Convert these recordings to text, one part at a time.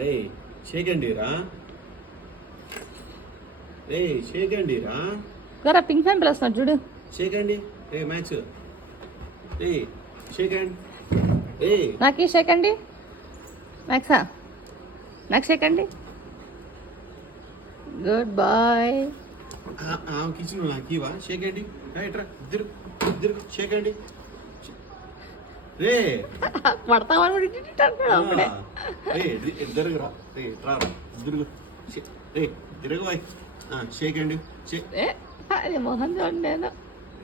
రే shake అండి రా. రే shake అండి రా. గరా పింక్ ఫ్యాన్ పిలుస్తున్నాడు చూడు. షేక్ అండి. రే మ్యాక్స్. రే షేక్ అండి. రే నాకు షేక్ అండి. మ్యాక్సా నాకు షేక్ అండి. Good boy. ఆమెకి ఇచ్చిన నాకు ఇవా. షేక్ అండి. రైట్రా ఇద్దరు ఇద్దరు షేక్ అండి. రే పడతామని అప్పుడే. రే ఇద్దరు రా. రే రా ఇద్దరు. రే తిరుగు బాయ్. షేక్ అండి. అది మొహం చూడండి నేను.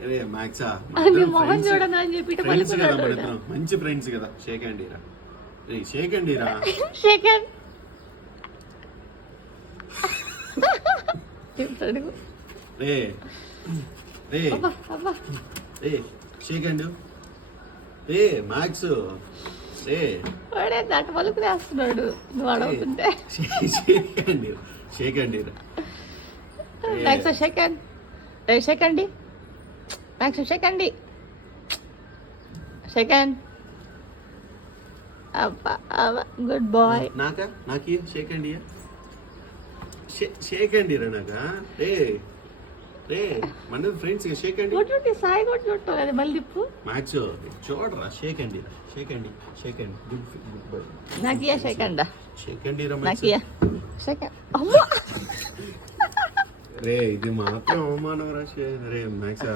రే మ్యాక్సా అది మొహం చూడను అని చెప్పి ఫ్రెండ్స్ కదా మన ఇద్దరం. మంచి ఫ్రెండ్స్ కదా. షేక్ అండి రా. రే షేక్ అండి రా. షేక్ అండ్ రే రే రే షేక్ అండి. రే మ్యాక్స్. రే వాడే దట్ పలుకు వేస్తున్నాడు నువ్వు అడుగుతుంటే. షేక్ అండి. షేక్ అండి రా. Max shake hand. రే షేక్ అండి. మ్యాక్స్ షేక్ అండి. Shake hand. అబ్బా గుడ్ బాయ్. నాకా నాకు షేక్ అండి. షేక్ అండి రా. నాకా రే రే మన ఫ్రెండ్స్ షేక్ అండి. కొట్టు సాయి కొట్టు అది మళ్ళీ తిప్పు. మ్యాక్స్ చూడరా. షేక్ అండి. షేక్ అండి. షేక్ అండి. Good bye. నాకియా షేక్ అండా. షేక్ అండి రా. నాకియా షేక్ అమ్మా. రే ఇది మాత్రం అవమానం రా. రే మ్యాక్స్